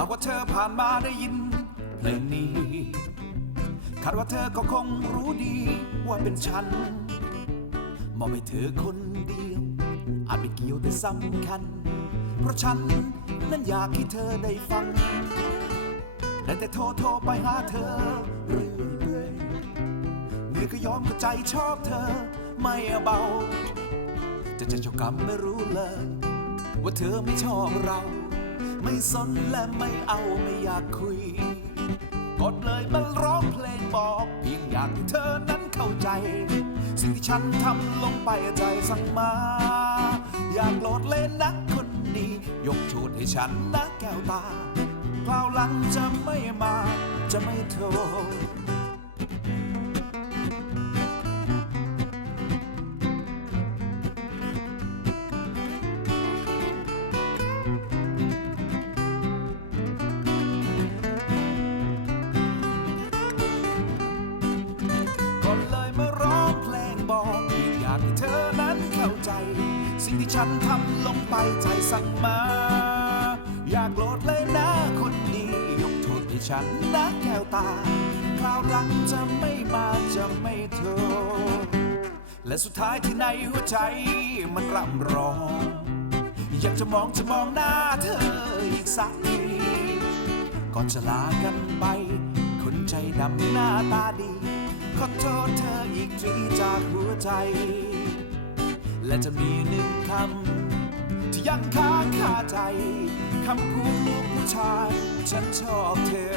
หากว่าเธอผ่านมาได้ยินเพลงนี้คาดว่าเธอก็คงรู้ดีว่าเป็นฉันมอบให้เธอคนเดียว อาจไม่เกี่ยวแต่สำคัญ เพราะฉันนั้นอยากให้เธอได้ฟังได้แต่โทรโทรไปหาเธอเรื่อยเปื่อยเหนื่อก็ยอมก็ใจชอบเธอไม่เบา จะจะเจ้ากรรมไม่รู้เลย ว่าเธอไม่ชอบเรา ไม่สนและไม่เอาไม่อยากคุย กดเลยมาร้องเพลงบอกเพียงอยากให้เธอนั้นเข้าใจ สิ่งที่ฉันทำลงไปใจสั่งมา อยากโหลดเล่นนักคนนี้ยกชูดให้ฉันนะแก้วตาคราวหลังจะไม่มาจะไม่โทรากให้เธอนั้นเข้าใจ สิ่งที่ฉันทำลงไปใจสั่งมา อยากโกรธเลยนะคนดียกโทษให้ฉันนะแก้วตา คราวหลังจะไม่มาจะไม่โทษและสุดท้ายที่ในหัวใจมันร่ำร้อง อยากจะมองจะมองหน้าเธออีกสักทีก่อนจะลากันไป คนใจดำหน้าตาดี ขอโทษเธออีกทีจากหัวใจ และจะมีหนึ่งคำ ที่ยังค้างคาใจ คำพูดลูกผู้ชาย ฉันชอบเธอ